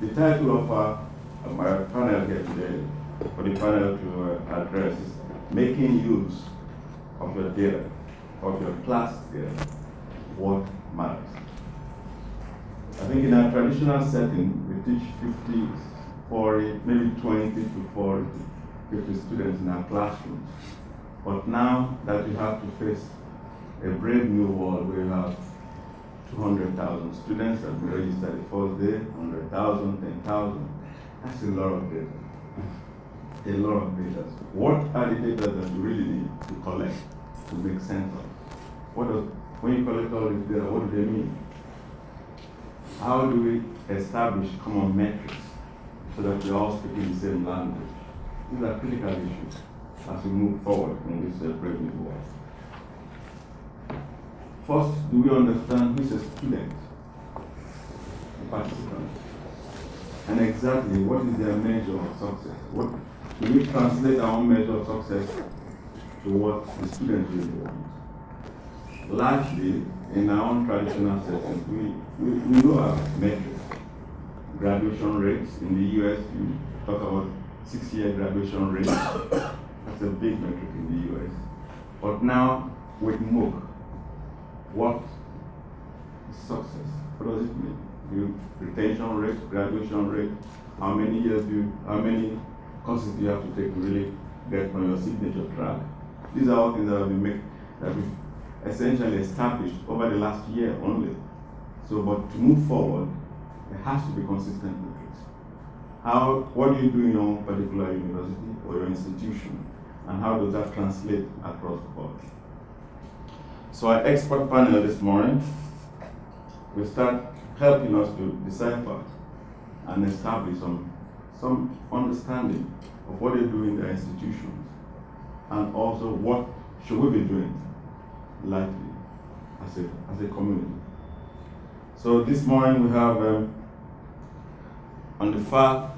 The title of my panel here today, for the panel to address, is making use of your data, of your class data, what matters. I think in a traditional setting, we teach 50, 40, maybe 20 to 40, 50 students in our classrooms. But now that you have to face a brave new world where you have 200,000 students that will register the first day, 100,000, 10,000, that's a lot of data. A lot of data. What are the data that you really need to collect to make sense of? When you collect all this data, what do they mean? How do we establish common metrics so that we're all speaking the same language? These are critical issues as we move forward in this brave new world. First, do we understand who is a student, a participant, and exactly what is their measure of success? What do we translate our own measure of success to what the students really want? Largely, in our own traditional settings, we know our metrics. Graduation rates in the US, you talk about 6-year graduation rates. That's a big metric in the US. But now, with MOOC, what is success? What does it mean? Retention rate, graduation rate, how many courses do you have to take to really get on your signature track? These are all things that we've essentially established over the last year only. So, but to move forward, there has to be consistent metrics. What do you do in your own particular university or your institution? And how does that translate across the board? So our expert panel this morning will start helping us to decipher and establish some understanding of what they do in their institutions, and also what should we be doing likely as a community. So this morning we have on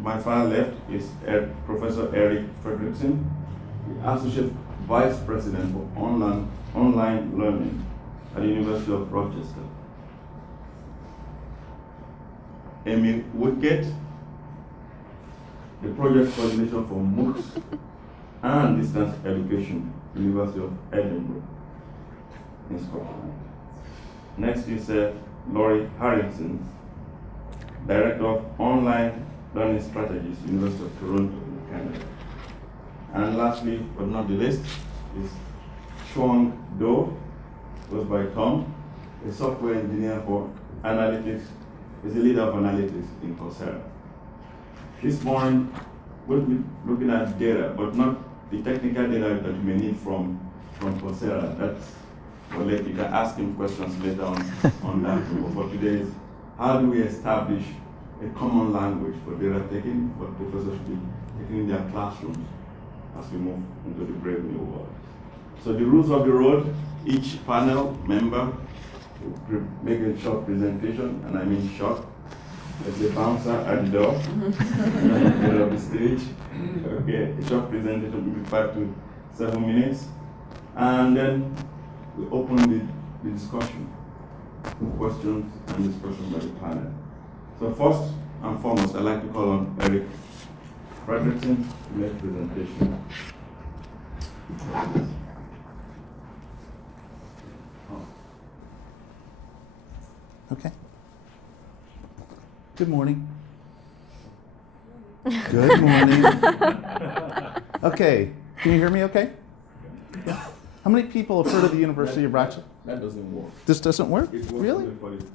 my far left is Professor Eric Fredrickson, the Associate Vice President for Online Learning at the University of Rochester. Amy Woodgate, the Project Coordinator for MOOCs and Distance Education, University of Edinburgh in Scotland. Next is Laurie Harrison, Director of Online Learning Strategies, University of Toronto, Canada. And lastly, but not the least, is Chuang Do, goes by Tom, a software engineer for analytics, is a leader of analytics in Coursera. This morning, we'll be looking at data, but not the technical data that you may need from Coursera. You can ask him questions later on that. But for today is, how do we establish a common language for data taking, what professors should be taking in their classrooms as we move into the brave new world? So the rules of the road, each panel member will make a short presentation, and I mean short. There's a bouncer at the door, in the middle of the stage. Okay, a short presentation, maybe 5 to 7 minutes. And then we open the discussion, questions and discussion by the panel. So first and foremost, I'd like to call on Eric Fredrickson to make a presentation. Okay. Good morning. Good morning. Okay, can you hear me okay? Yeah. How many people have heard of the University of Rochester? That doesn't work. This doesn't work? It works Really? only for you.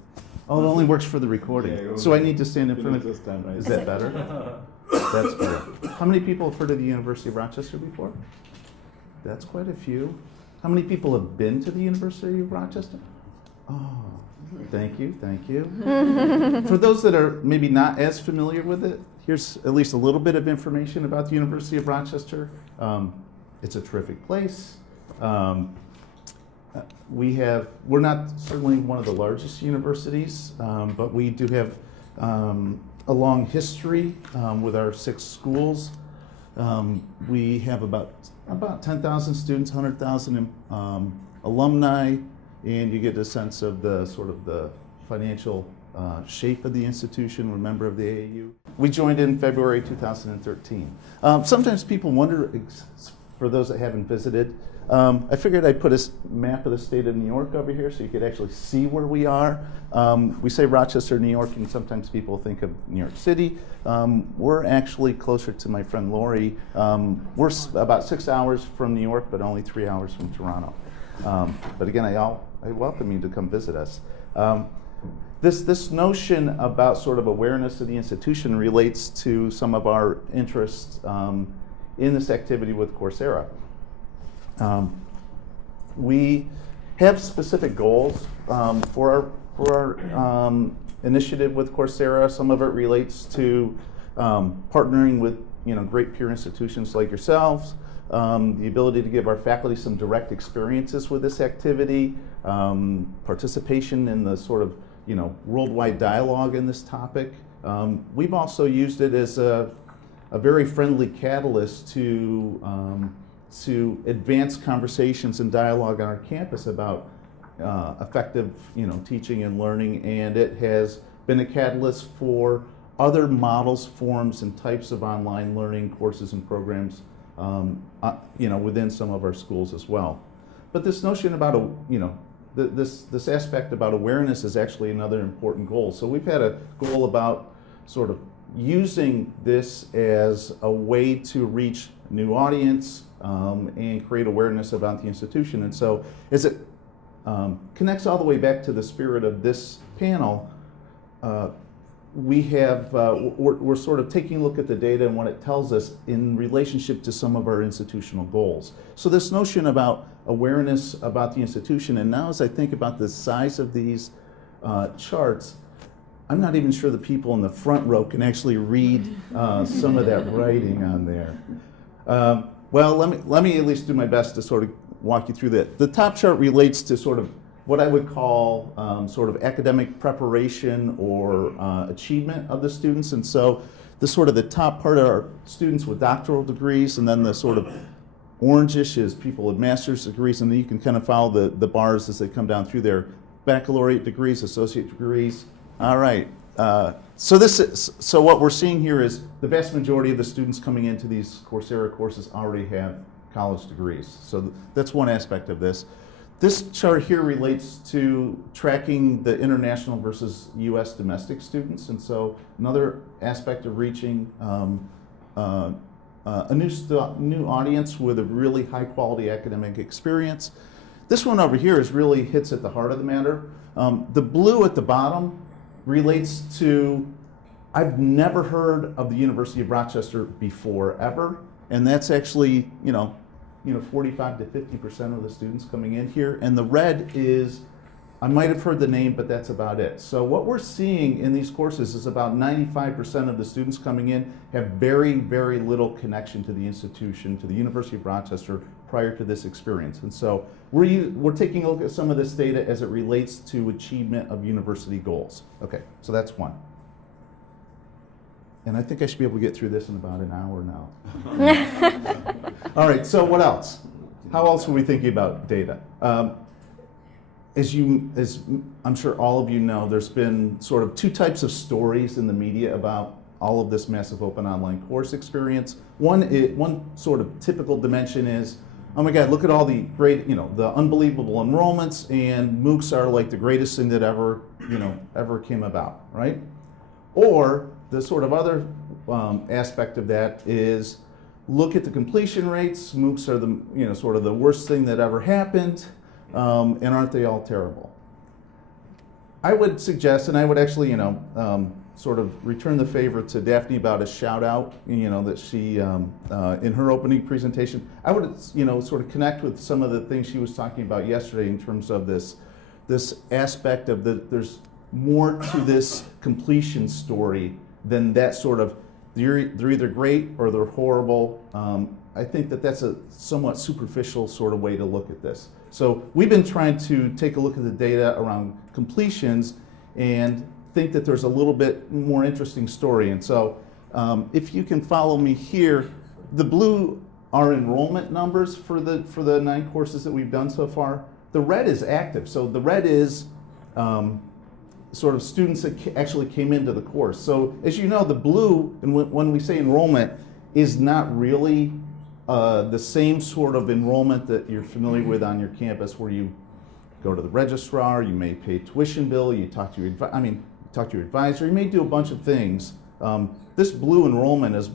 Oh, it only works for the recording. Yeah, So I need to stand in You front need to of stand right Is there. that better? That's better. How many people have heard of the University of Rochester before? That's quite a few. How many people have been to the University of Rochester? Oh, thank you. For those that are maybe not as familiar with it, here's at least a little bit of information about the University of Rochester. It's a terrific place. We're not certainly one of the largest universities, but we do have a long history with our 6 schools. We have about 10,000 students, 100,000 alumni, and you get a sense of the sort of the financial shape of the institution. We're a member of the AAU. We joined in February 2013. Sometimes people wonder, for those that haven't visited, I figured I'd put a map of the state of New York over here so you could actually see where we are. We say Rochester, New York, and sometimes people think of New York City. We're actually closer to my friend Lori. We're about 6 hours from New York, but only 3 hours from Toronto. But again, I welcome you to come visit us. This notion about sort of awareness of the institution relates to some of our interests in this activity with Coursera. We have specific goals for our initiative with Coursera. Some of it relates to partnering with great peer institutions like yourselves, the ability to give our faculty some direct experiences with this activity, participation in the sort of worldwide dialogue in this topic. We've also used it as a very friendly catalyst to advance conversations and dialogue on our campus about effective teaching and learning, and it has been a catalyst for other models, forms, and types of online learning courses and programs within some of our schools as well. But this notion about this aspect about awareness is actually another important goal. So we've had a goal about sort of using this as a way to reach a new audience and create awareness about the institution. And so as it connects all the way back to the spirit of this panel, we're sort of taking a look at the data and what it tells us in relationship to some of our institutional goals. So this notion about awareness about the institution, and now as I think about the size of these charts, I'm not even sure the people in the front row can actually read some of that writing on there. Well, let me at least do my best to sort of walk you through that. The top chart relates to sort of what I would call sort of academic preparation or achievement of the students. And so the top part are students with doctoral degrees, and then the sort of orangish is people with master's degrees, and then you can kind of follow the bars as they come down through there. Baccalaureate degrees, associate degrees. All right. So what we're seeing here is the vast majority of the students coming into these Coursera courses already have college degrees. So that's one aspect of this. This chart here relates to tracking the international versus U.S. domestic students, and so another aspect of reaching a new audience with a really high quality academic experience. This one over here really hits at the heart of the matter. The blue at the bottom relates to, I've never heard of the University of Rochester before ever, and that's actually 45 to 50% of the students coming in here. And the red is, I might have heard the name, but that's about it. So what we're seeing in these courses is about 95% of the students coming in have very, very little connection to the institution, to the University of Rochester, prior to this experience. And so we're taking a look at some of this data as it relates to achievement of university goals. Okay, so that's one. And I think I should be able to get through this in about an hour now. All right, so what else? How else are we thinking about data? As I'm sure all of you know, there's been sort of two types of stories in the media about all of this massive open online course experience. One sort of typical dimension is, oh my God, look at all the great, the unbelievable enrollments, and MOOCs are like the greatest thing that ever came about, right? Or the sort of other aspect of that is, look at the completion rates. MOOCs are the sort of the worst thing that ever happened, and aren't they all terrible? I would suggest, and I would actually sort of return the favor to Daphne about a shout out that she in her opening presentation. I would sort of connect with some of the things she was talking about yesterday in terms of this aspect of there's more to this completion story than that sort of they're either great or they're horrible. I think that's a somewhat superficial sort of way to look at this. So we've been trying to take a look at the data around completions and think that there's a little bit more interesting story. And so if you can follow me here, the blue are enrollment numbers for the 9 courses that we've done so far. The red is active. So the red is sort of students that actually came into the course. So as you know, the blue, and when we say enrollment, is not really the same sort of enrollment that you're familiar with on your campus, where you go to the registrar, you may pay tuition bill, you talk to your talk to your advisor, you may do a bunch of things. This blue enrollment is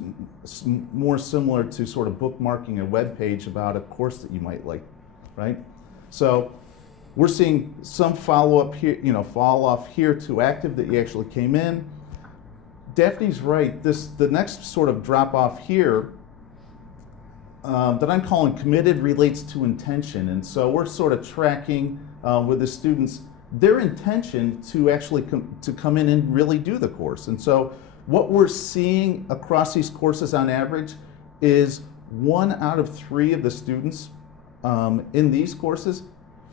more similar to sort of bookmarking a web page about a course that you might like, right? So we're seeing some follow-up here, fall off here to active that you actually came in. Daphne's right. The next sort of drop off here that I'm calling committed relates to intention, and so we're sort of tracking with the students their intention to actually come in and really do the course. And so what we're seeing across these courses on average is 1 out of 3 of the students in these courses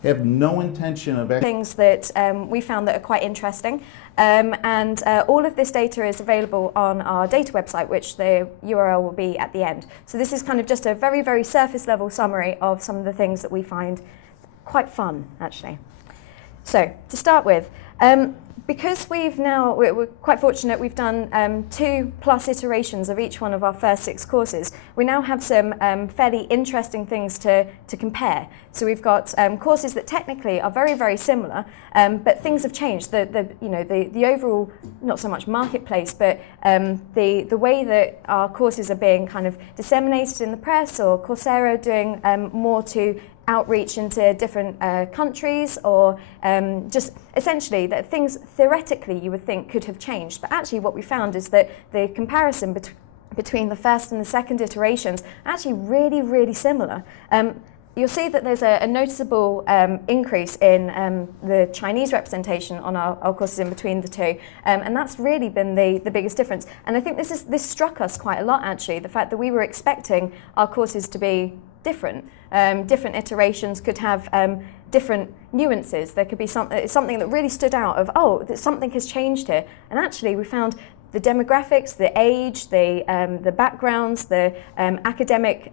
have no intention of actually. Things that we found that are quite interesting, and all of this data is available on our data website, which the URL will be at the end. So this is kind of just a very, very surface level summary of some of the things that we find quite fun, actually. So to start with, because we're quite fortunate, we've done 2+ iterations of each one of our first 6 courses. We now have some fairly interesting things to compare. So we've got courses that technically are very, very similar, but things have changed. The overall, not so much marketplace, but the way that our courses are being kind of disseminated in the press, or Coursera doing more to outreach into different countries, or just essentially that things theoretically you would think could have changed. But actually what we found is that the comparison between the first and the second iterations are actually really, really similar. You'll see that there's a noticeable increase in the Chinese representation on our courses in between the two, and that's really been the biggest difference. And I think this struck us quite a lot, actually, the fact that we were expecting our courses to be different. Different iterations could have different nuances. There could be something that really stood out of, that something has changed here. And actually we found the demographics, the age, the backgrounds, the academic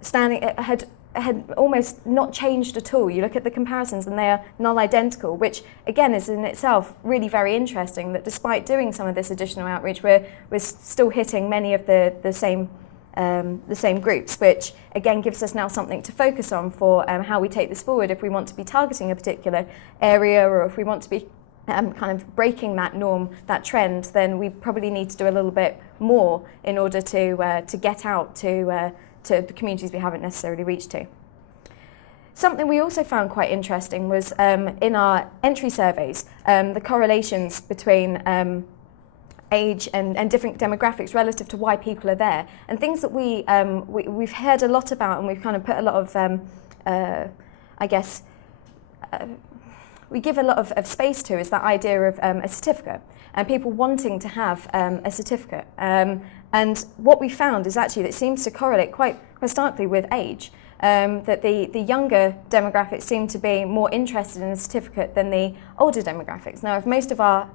standing had almost not changed at all. You look at the comparisons and they are null identical, which again is in itself really very interesting, that despite doing some of this additional outreach, we're still hitting many of the same groups, which again gives us now something to focus on for how we take this forward. If we want to be targeting a particular area, or if we want to be kind of breaking that norm, that trend, then we probably need to do a little bit more in order to get out to the communities we haven't necessarily reached to. Something we also found quite interesting was in our entry surveys, the correlations between age and different demographics relative to why people are there, and things that we've heard a lot about, and we've kind of put a lot of we give a lot of space to, is that idea of a certificate, and people wanting to have a certificate. And what we found is actually that it seems to correlate quite starkly with age. That the younger demographics seem to be more interested in a certificate than the older demographics. Now, if most of our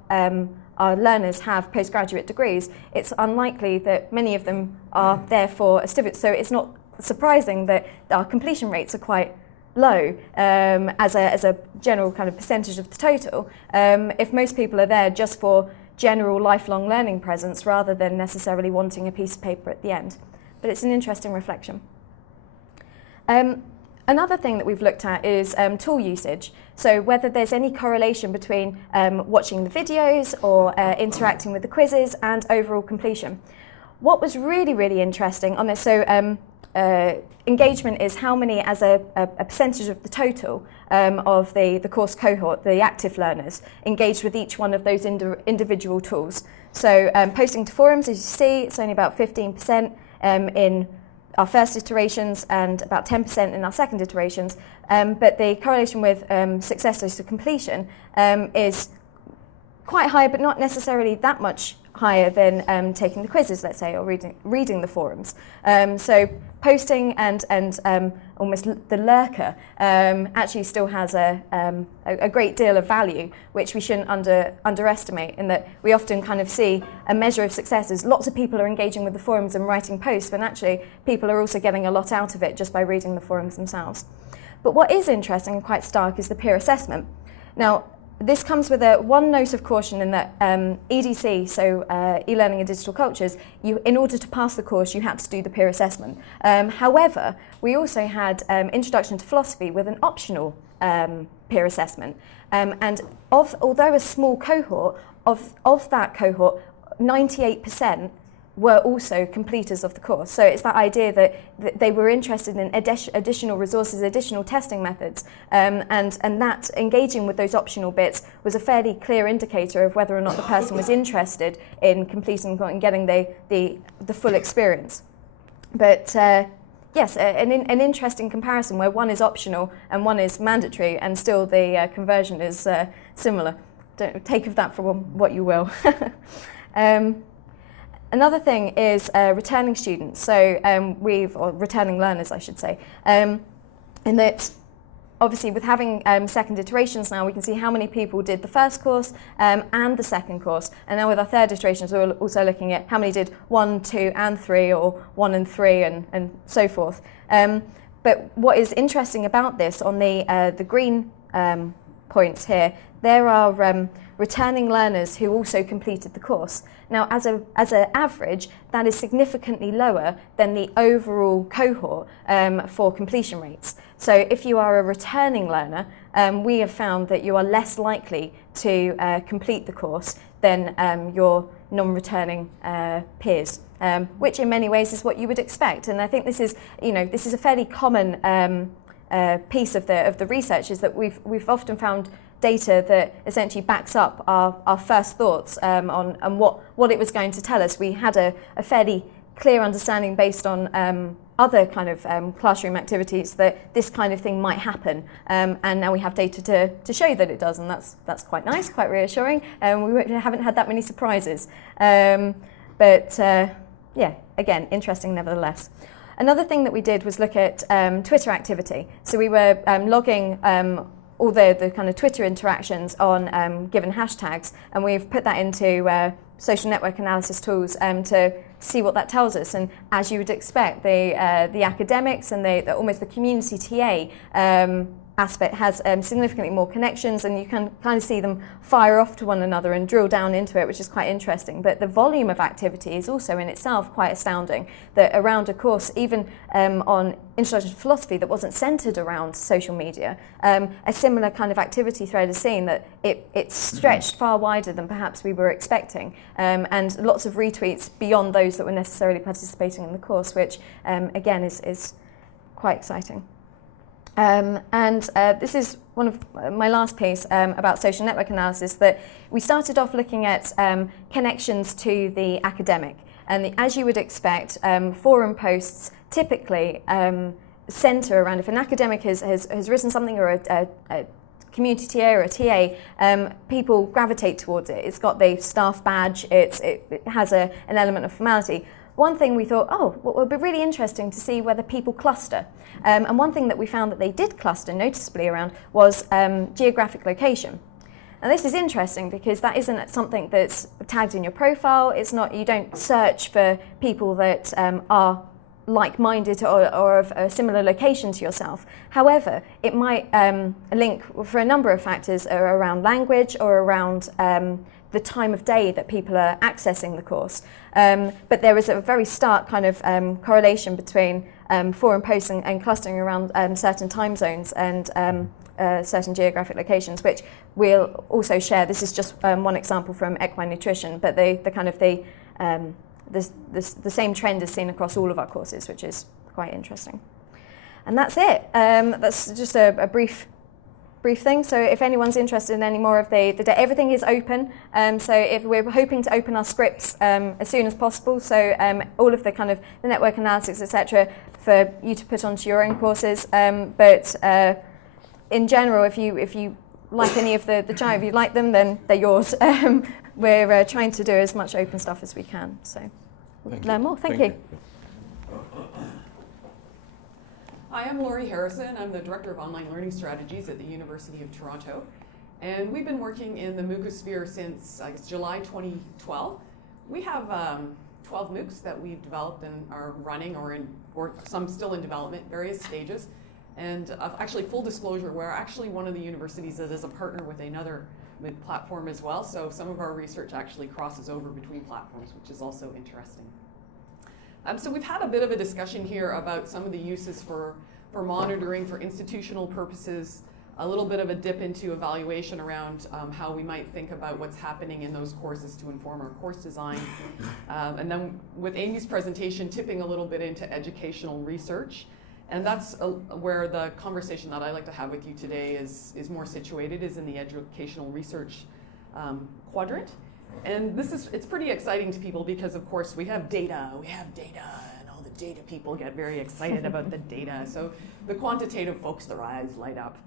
learners have postgraduate degrees, it's unlikely that many of them are there for a certificate. So it's not surprising that our completion rates are quite low as a general kind of percentage of the total. If most people are there just for general lifelong learning presence rather than necessarily wanting a piece of paper at the end. But it's an interesting reflection. Another thing that we've looked at is tool usage. So whether there's any correlation between watching the videos or interacting with the quizzes and overall completion. What was really, really interesting on this, so engagement is how many as a percentage of the total of the course cohort, the active learners, engaged with each one of those individual tools. So posting to forums, as you see, it's only about 15% in our first iterations and about 10% in our second iterations, but the correlation with success rates to completion is quite high, but not necessarily that much higher than taking the quizzes, let's say, or reading the forums. So posting and almost the lurker actually still has a great deal of value, which we shouldn't underestimate, in that we often kind of see a measure of success as lots of people are engaging with the forums and writing posts, when actually people are also getting a lot out of it just by reading the forums themselves. But what is interesting and quite stark is the peer assessment. Now, this comes with one note of caution in that EDC, so e-learning and digital cultures, in order to pass the course, you had to do the peer assessment. However, we also had Introduction to Philosophy with an optional peer assessment. Although a small cohort, of that cohort, 98% were also completers of the course. So it's that idea that they were interested in additional resources, additional testing methods, and that engaging with those optional bits was a fairly clear indicator of whether or not the person was interested in completing and getting the full experience. But yes, an interesting comparison where one is optional and one is mandatory, and still the conversion is similar. Don't take of that for what you will. Another thing is returning students, so or returning learners, I should say, in that obviously with having second iterations now, we can see how many people did the first course and the second course, and now with our third iterations, we're also looking at how many did 1, 2 and 3, or 1 and 3 and so forth. But what is interesting about this, on the green points here, there are returning learners who also completed the course. Now, as an average, that is significantly lower than the overall cohort for completion rates. So if you are a returning learner, we have found that you are less likely to complete the course than your non-returning peers, which in many ways is what you would expect. And I think this is a fairly common piece of the research, is that we've often found data that essentially backs up our first thoughts on what it was going to tell us. We had a fairly clear understanding based on other kind of classroom activities that this kind of thing might happen, and now we have data to show that it does, and that's quite nice, quite reassuring. We haven't had that many surprises, but yeah, again, interesting nevertheless. Another thing that we did was look at Twitter activity. So we were logging all the kind of Twitter interactions on given hashtags, and we've put that into social network analysis tools to see what that tells us. And as you would expect, the academics and almost the community TA aspect has significantly more connections, and you can kind of see them fire off to one another and drill down into it, which is quite interesting. But the volume of activity is also in itself quite astounding, that around a course, even on Introduction to Philosophy, that wasn't centered around social media, a similar kind of activity thread is seen that it stretched far wider than perhaps we were expecting, and lots of retweets beyond those that were necessarily participating in the course, which again is quite exciting. This is one of my last piece about social network analysis, that we started off looking at connections to the academic. And as you would expect, forum posts typically centre around, if an academic has written something, or a community TA or a TA, people gravitate towards it. It's got the staff badge, it has an element of formality. One thing we thought, what would be really interesting to see whether people cluster. And one thing that we found that they did cluster noticeably around was geographic location. And this is interesting because that isn't something that's tagged in your profile. It's not, you don't search for people that are like-minded or of a similar location to yourself. However, it might link for a number of factors around language or around the time of day that people are accessing the course. But there is a very stark kind of correlation between forum posts and clustering around certain time zones and certain geographic locations, which we'll also share. This is just one example from Equine Nutrition, but the same trend is seen across all of our courses, which is quite interesting. And that's it. That's just a brief thing. So if anyone's interested in any more of the data, everything is open. So if we're hoping to open our scripts as soon as possible. So all of the kind of the network analysis, etc., for you to put onto your own courses. But in general, if you like any of the Jai, if you like them, then they're yours. We're trying to do as much open stuff as we can. So learn more. Thank you. Hi, I'm Laurie Harrison. I'm the Director of Online Learning Strategies at the University of Toronto. And we've been working in the MOOCosphere since, I guess, July 2012. We have 12 MOOCs that we've developed and are running, or some still in development, various stages. And actually, full disclosure, we're actually one of the universities that is a partner with another MOOC platform as well, so some of our research actually crosses over between platforms, which is also interesting. So we've had a bit of a discussion here about some of the uses for monitoring for institutional purposes, a little bit of a dip into evaluation around how we might think about what's happening in those courses to inform our course design. And then with Amy's presentation, tipping a little bit into educational research. And that's where the conversation that I like to have with you today is more situated, is in the educational research quadrant. And it's pretty exciting to people because, of course, we have data, and all the data people get very excited about the data. So the quantitative folks, their eyes light up.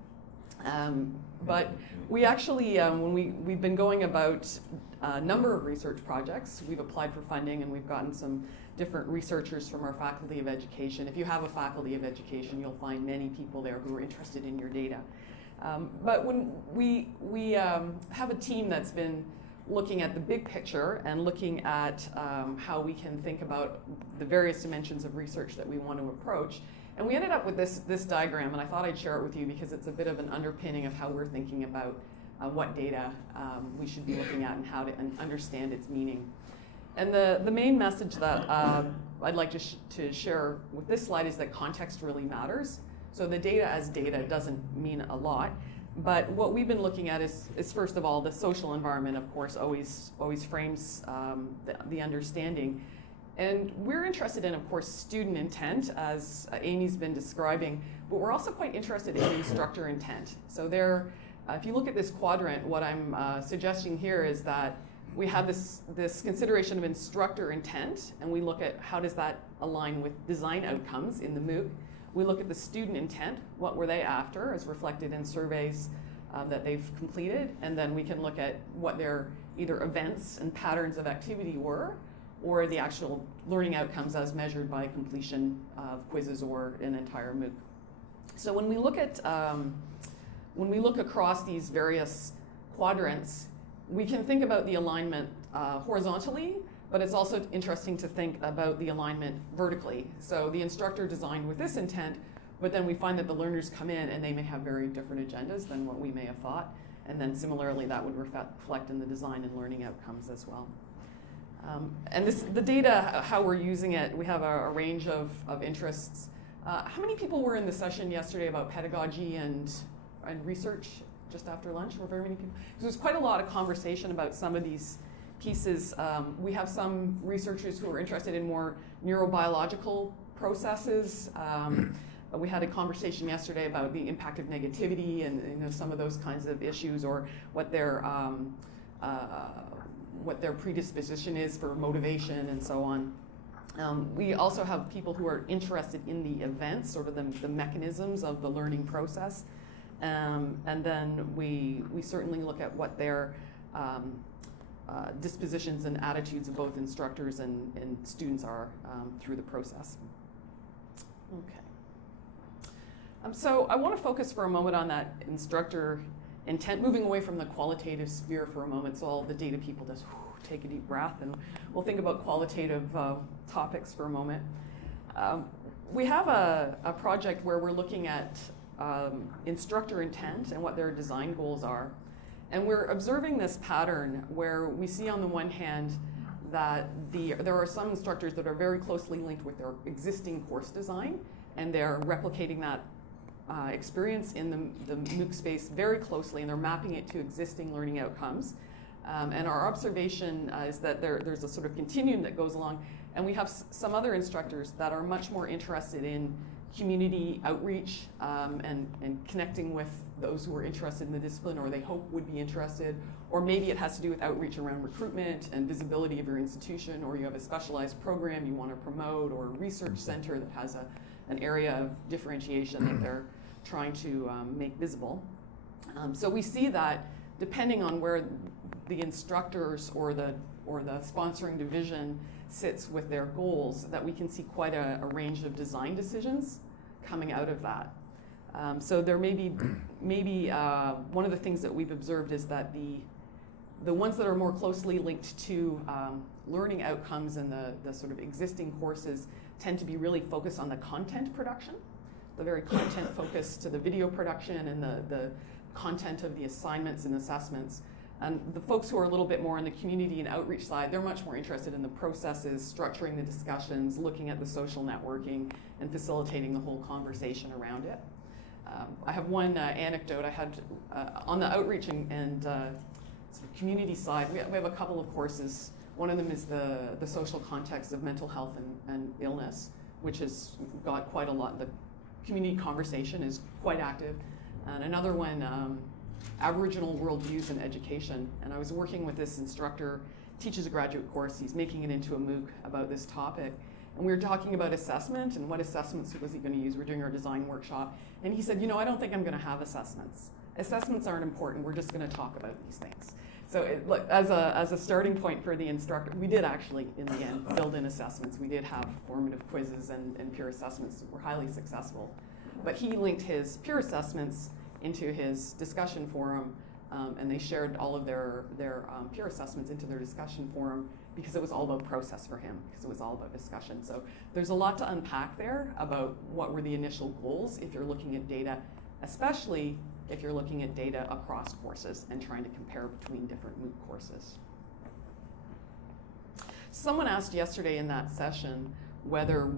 But we actually, when we've been going about a number of research projects, we've applied for funding and we've gotten some different researchers from our Faculty of Education. If you have a Faculty of Education, you'll find many people there who are interested in your data. But when we have a team that's been looking at the big picture and looking at how we can think about the various dimensions of research that we want to approach. And we ended up with this diagram, and I thought I'd share it with you because it's a bit of an underpinning of how we're thinking about what data we should be looking at and how to understand its meaning. And the main message that I'd like to share with this slide is that context really matters. So the data as data doesn't mean a lot. But what we've been looking at is first of all, the social environment, of course, always frames the understanding. And we're interested in, of course, student intent, as Amy's been describing, but we're also quite interested in instructor intent. So if you look at this quadrant, what I'm suggesting here is that we have this consideration of instructor intent, and we look at how does that align with design outcomes in the MOOC. We look at the student intent, what were they after, as reflected in surveys that they've completed, and then we can look at what their either events and patterns of activity were, or the actual learning outcomes as measured by completion of quizzes or an entire MOOC. So when we look across these various quadrants, we can think about the alignment horizontally, but it's also interesting to think about the alignment vertically. So the instructor designed with this intent, but then we find that the learners come in and they may have very different agendas than what we may have thought. And then similarly, that would reflect in the design and learning outcomes as well. And the data, how we're using it, we have a range of interests. How many people were in the session yesterday about pedagogy and research just after lunch? Were very many people? Because there was quite a lot of conversation about some of these pieces. We have some researchers who are interested in more neurobiological processes. We had a conversation yesterday about the impact of negativity and some of those kinds of issues, or what their predisposition is for motivation and so on. We also have people who are interested in the events, sort of the mechanisms of the learning process. And then we certainly look at what their dispositions and attitudes of both instructors and students are through the process. Okay. So I want to focus for a moment on that instructor intent, moving away from the qualitative sphere for a moment, so all the data people just take a deep breath, and we'll think about qualitative topics for a moment. We have a project where we're looking at instructor intent and what their design goals are. And we're observing this pattern where we see on the one hand that there are some instructors that are very closely linked with their existing course design, and they're replicating that experience in the MOOC space very closely, and they're mapping it to existing learning outcomes. And our observation is that there's a sort of continuum that goes along, and we have some other instructors that are much more interested in community outreach and connecting with those who are interested in the discipline, or they hope would be interested, or maybe it has to do with outreach around recruitment and visibility of your institution, or you have a specialized program you want to promote, or a research center that has an area of differentiation that they're trying to make visible. So we see that depending on where the instructors or the sponsoring division sits with their goals, that we can see quite a range of design decisions coming out of that. So there may be one of the things that we've observed is that the ones that are more closely linked to learning outcomes and the sort of existing courses tend to be really focused on the content production, the very content focused to the video production and the content of the assignments and assessments. And the folks who are a little bit more on the community and outreach side, they're much more interested in the processes, structuring the discussions, looking at the social networking, and facilitating the whole conversation around it. I have one anecdote. I had on the outreach and sort of community side, we have a couple of courses. One of them is the social context of mental health and illness, which has got quite a lot. The community conversation is quite active. And another one, Aboriginal worldviews in education. And I was working with this instructor, teaches a graduate course. He's making it into a MOOC about this topic. And we were talking about assessment and what assessments was he going to use. We're doing our design workshop. And he said, I don't think I'm going to have assessments. Assessments aren't important. We're just going to talk about these things. So as a starting point for the instructor, we did actually, in the end, build in assessments. We did have formative quizzes and peer assessments that were highly successful. But he linked his peer assessments into his discussion forum, and they shared all of their peer assessments into their discussion forum because it was all about process for him, because it was all about discussion. So there's a lot to unpack there about what were the initial goals if you're looking at data, especially if you're looking at data across courses and trying to compare between different MOOC courses. Someone asked yesterday in that session whether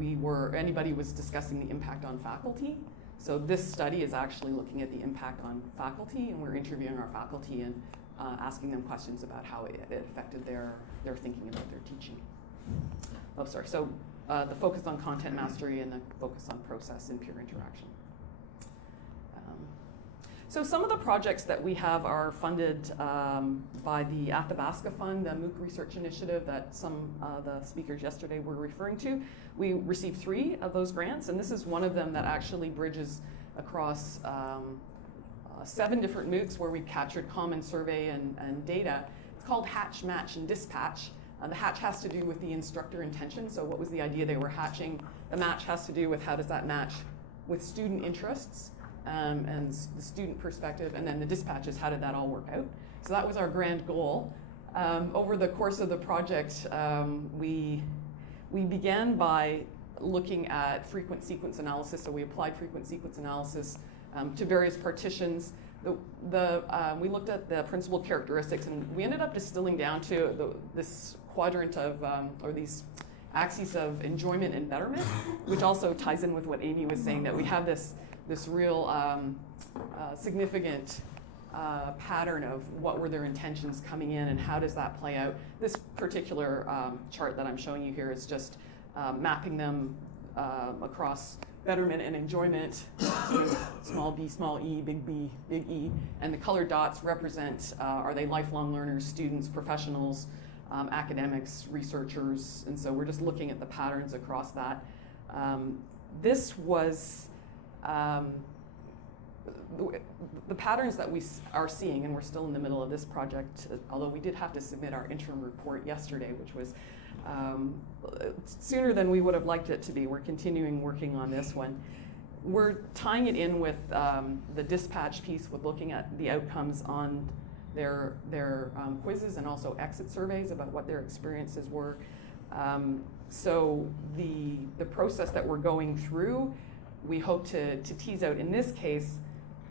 anybody was discussing the impact on faculty. So this study is actually looking at the impact on faculty, and we're interviewing our faculty and asking them questions about how it affected their thinking about their teaching. Oh, sorry. So the focus on content mastery and the focus on process and peer interaction. So some of the projects that we have are funded by the Athabasca Fund, the MOOC Research Initiative that some of the speakers yesterday were referring to. We received 3 of those grants, and this is one of them that actually bridges across 7 different MOOCs where we've captured common survey and data. It's called Hatch, Match, and Dispatch. The hatch has to do with the instructor intention, so what was the idea they were hatching? The match has to do with how does that match with student interests and the student perspective, and then the dispatch is how did that all work out? So that was our grand goal. Over the course of the project, we began by looking at frequent sequence analysis, so we applied frequent sequence analysis to various partitions. We looked at the principal characteristics, and we ended up distilling down to this quadrant of, or these axes of enjoyment and betterment, which also ties in with what Amy was saying, that we have this real significant pattern of what were their intentions coming in and how does that play out. This particular chart that I'm showing you here is just mapping them across betterment and enjoyment, small b, small e, big B, big E, and the colored dots represent are they lifelong learners, students, professionals, academics, researchers, and so we're just looking at the patterns across that. This was the patterns that we are seeing, and we're still in the middle of this project, although we did have to submit our interim report yesterday, which was sooner than we would have liked it to be. We're continuing working on this one. We're tying it in with the dispatch piece, with looking at the outcomes on their quizzes and also exit surveys about what their experiences were. So the process that we're going through, we hope to tease out, in this case,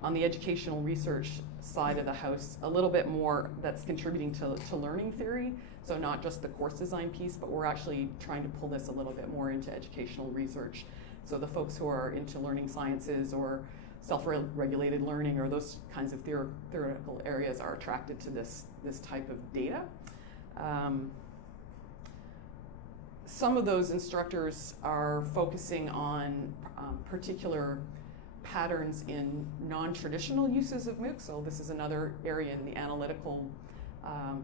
on the educational research side of the house, a little bit more that's contributing to learning theory. So not just the course design piece, but we're actually trying to pull this a little bit more into educational research. So the folks who are into learning sciences or self-regulated learning or those kinds of theoretical areas are attracted to this type of data. Some of those instructors are focusing on particular patterns in non-traditional uses of MOOCs. So this is another area in the analytical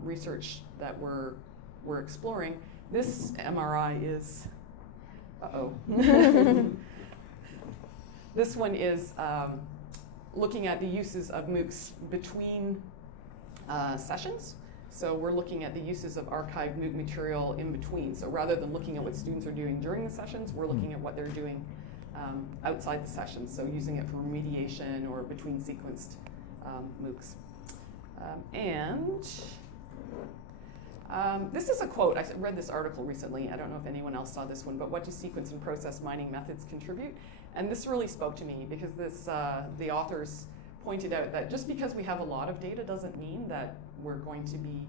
research that we're exploring. This MRI is, this one is looking at the uses of MOOCs between sessions. So we're looking at the uses of archived MOOC material in between. So rather than looking at what students are doing during the sessions, we're looking at what they're doing outside the sessions. So using it for remediation or between sequenced MOOCs. This is a quote. I read this article recently. I don't know if anyone else saw this one, but what do sequence and process mining methods contribute? And this really spoke to me because this, the authors pointed out that just because we have a lot of data doesn't mean that we're going to be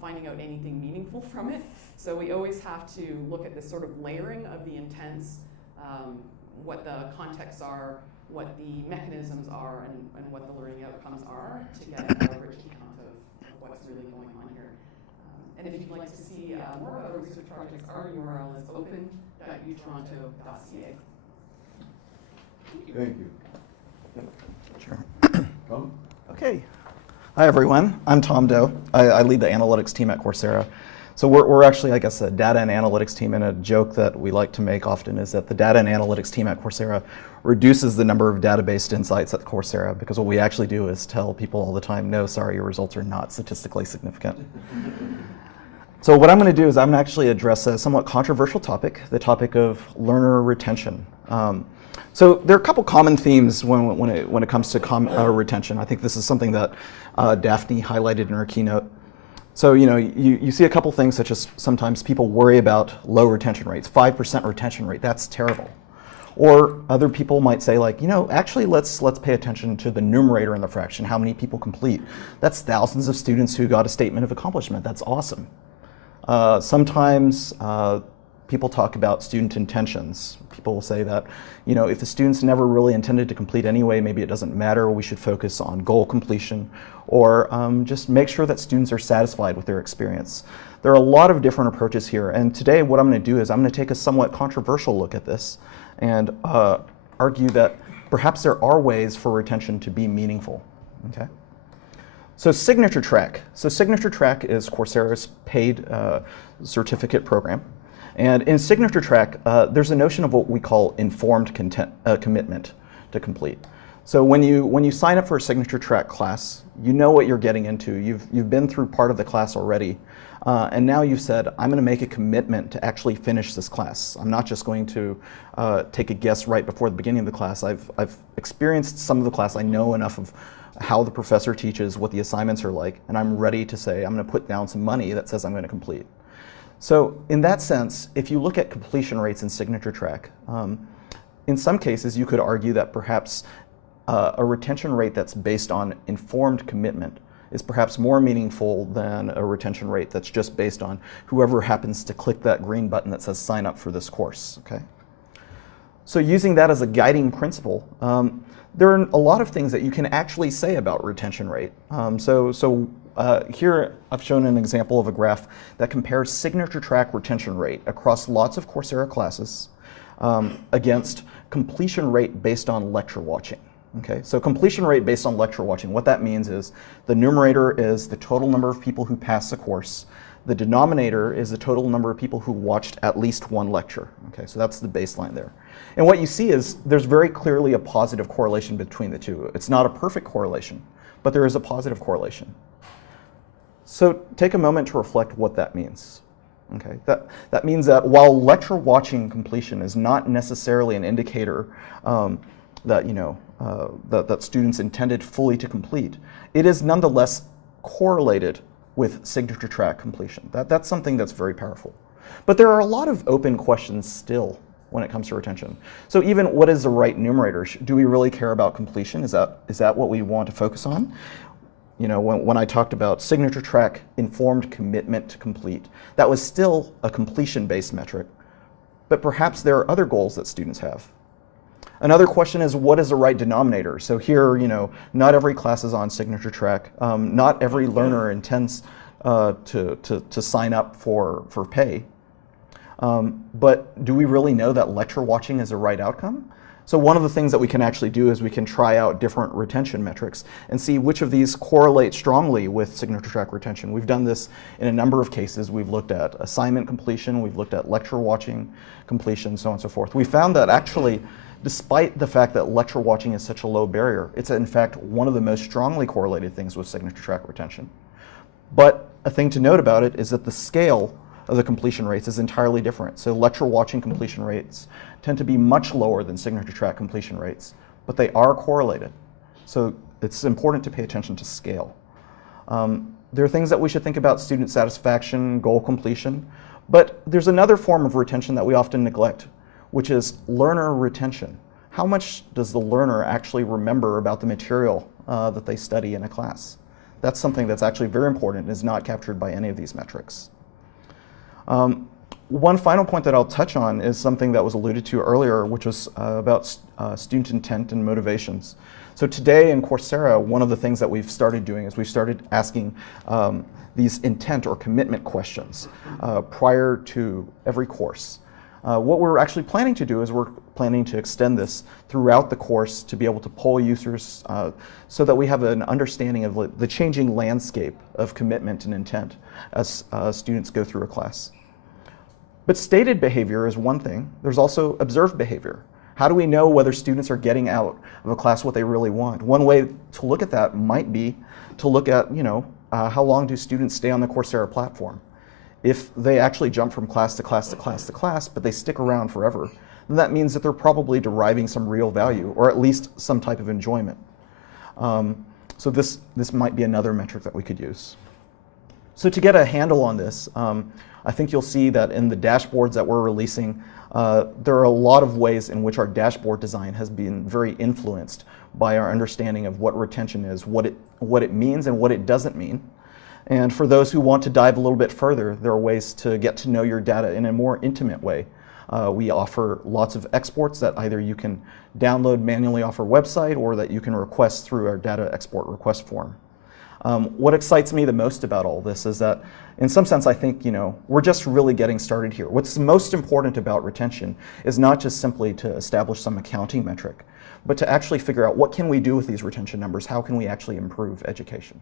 finding out anything meaningful from it. So we always have to look at this sort of layering of the intents, what the contexts are, what the mechanisms are, and what the learning outcomes are to get an average count of what's really going on here. And if you'd like to see more about our research projects, our URL is open.utoronto.ca. Thank you. Sure. Tom? Okay. Hi, everyone. I'm Tom Doe. I lead the analytics team at Coursera. So we're actually, I guess, a data and analytics team, and a joke that we like to make often is that the data and analytics team at Coursera reduces the number of database insights at Coursera, because what we actually do is tell people all the time, no, sorry, your results are not statistically significant. So what I'm going to do is I'm going to actually address a somewhat controversial topic, the topic of learner retention. So there are a couple common themes when it comes to retention. I think this is something that Daphne highlighted in her keynote. So you see a couple things, such as sometimes people worry about low retention rates, 5% retention rate, that's terrible. Or other people might say, like, actually let's pay attention to the numerator in the fraction, how many people complete. That's thousands of students who got a statement of accomplishment, that's awesome. Sometimes people talk about student intentions. People will say that, if the students never really intended to complete anyway, maybe it doesn't matter, we should focus on goal completion, or just make sure that students are satisfied with their experience. There are a lot of different approaches here, and today what I'm going to do is I'm going to take a somewhat controversial look at this and argue that perhaps there are ways for retention to be meaningful. Okay? So Signature Track. So Signature Track is Coursera's paid certificate program. And in Signature Track, there's a notion of what we call informed commitment to complete. So when you sign up for a Signature Track class, you know what you're getting into. You've been through part of the class already. And now you've said, I'm going to make a commitment to actually finish this class. I'm not just going to take a guess right before the beginning of the class. I've experienced some of the class. I know enough of how the professor teaches, what the assignments are like, and I'm ready to say, I'm going to put down some money that says I'm going to complete. So in that sense, if you look at completion rates in Signature Track, in some cases you could argue that perhaps a retention rate that's based on informed commitment is perhaps more meaningful than a retention rate that's just based on whoever happens to click that green button that says sign up for this course. Okay? So using that as a guiding principle, there are a lot of things that you can actually say about retention rate. Here I've shown an example of a graph that compares Signature Track retention rate across lots of Coursera classes against completion rate based on lecture watching. Okay, so completion rate based on lecture watching, what that means is the numerator is the total number of people who pass the course. The denominator is the total number of people who watched at least one lecture. Okay, so that's the baseline there. And what you see is there's very clearly a positive correlation between the two. It's not a perfect correlation, but there is a positive correlation. So take a moment to reflect what that means. Okay, that means that while lecture watching completion is not necessarily an indicator that students intended fully to complete, it is nonetheless correlated with Signature Track completion. That's something that's very powerful. But there are a lot of open questions still when it comes to retention. So even what is the right numerator? Do we really care about completion? Is that what we want to focus on? When I talked about Signature Track informed commitment to complete, that was still a completion-based metric, but perhaps there are other goals that students have. Another question is, what is the right denominator? So here, not every class is on Signature Track. Not every learner intends to sign up for pay. But do we really know that lecture watching is the right outcome? So one of the things that we can actually do is we can try out different retention metrics and see which of these correlate strongly with Signature Track retention. We've done this in a number of cases. We've looked at assignment completion, we've looked at lecture watching completion, so on and so forth. We found that actually, despite the fact that lecture watching is such a low barrier, it's in fact one of the most strongly correlated things with Signature Track retention. But a thing to note about it is that the scale of the completion rates is entirely different. So lecture watching completion rates tend to be much lower than Signature Track completion rates, but they are correlated. So it's important to pay attention to scale. There are things that we should think about: student satisfaction, goal completion, but there's another form of retention that we often neglect, which is learner retention. how much does the learner actually remember about the material that they study in a class? That's something that's actually very important and is not captured by any of these metrics. One final point that I'll touch on is something that was alluded to earlier, which was about student intent and motivations. So today in Coursera, one of the things that we've started doing is we've started asking these intent or commitment questions prior to every course. What we're actually planning to do is we're planning to extend this throughout the course to be able to poll users so that we have an understanding of the changing landscape of commitment and intent as students go through a class. But stated behavior is one thing. There's also observed behavior. How do we know whether students are getting out of a class what they really want? One way to look at that might be to look at, how long do students stay on the Coursera platform? If they actually jump from class to class to class to class, but they stick around forever, then that means that they're probably deriving some real value, or at least some type of enjoyment. So this might be another metric that we could use. So to get a handle on this, I think you'll see that in the dashboards that we're releasing, there are a lot of ways in which our dashboard design has been very influenced by our understanding of what retention is, what it means and what it doesn't mean. And for those who want to dive a little bit further, there are ways to get to know your data in a more intimate way. We offer lots of exports that either you can download manually off our website or that you can request through our data export request form. What excites me the most about all this is that, in some sense, I think we're just really getting started here. What's most important about retention is not just simply to establish some accounting metric, but to actually figure out what can we do with these retention numbers, how can we actually improve education.